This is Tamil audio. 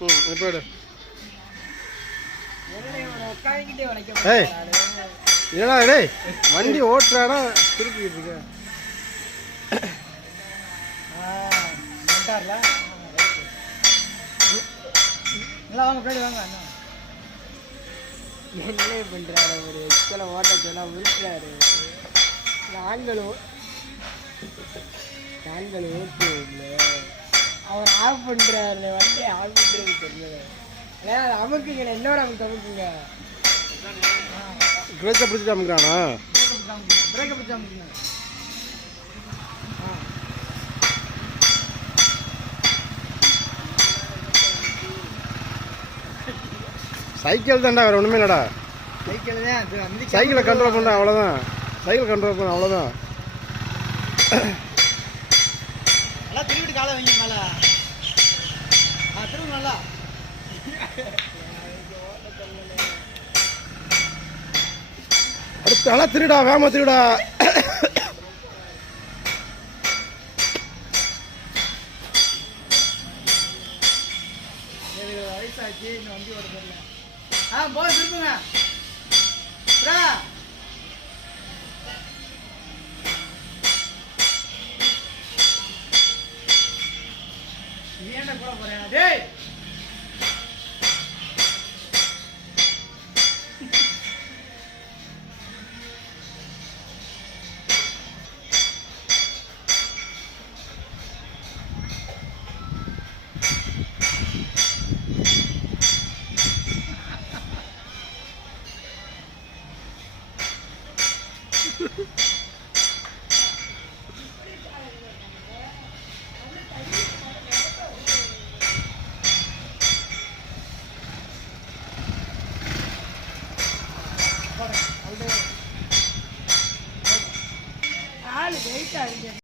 ம் இப்போ எடு ஏய். என்னடா டேய் வண்டி ஓட்டுறாடா திருப்பிக்கிட்டு இருக்க. வந்துட்டார்ல நல்லா வாங்க பின்னாடி வாங்க அண்ணா என்ன பண்ணுறாரு ஒரு எக்ஸ்பில் ஓட்ட சொன்னால் விழுத்துறாரு ஆண்கள் நாங்களும் ஓட்டுவோம்ல ஆஃப் பண்ணுறாரு வண்டி ஆஃப் பண்ணுறது தெரியல. ஏன்னா அமுக்குங்க என்னோட அமுக்கு அமுக்குங்க. கிரேச்சை பிடிச்சிட்டு அமுக்குறானா? பிரேக்கப் பிடிச்சா அமுக்குங்க. சைக்கிள் தான்டா வேறு ஒன்றுமே இல்லைடா. சைக்கிள் தான் அது வந்து சைக்கிளை கண்ட்ரோல் பண்ண அவ்வளோதான் சைக்கிள் கண்ட்ரோல் பண்ண அவ்வளோதான் நல்லா திருவிட்டு காலை வைங்க மேலே ஆ திரும்ப நல்லா அடுத்து நல்லா திருடா வேமா திருடா. வயசாச்சு இந்த வண்டி ஓட தெரியல ஆ போக திருப்புங்க. பிரா நீ ஏன்டா கூட போறேன் டேய். ஆளு வெயிட்டா இருக்கு.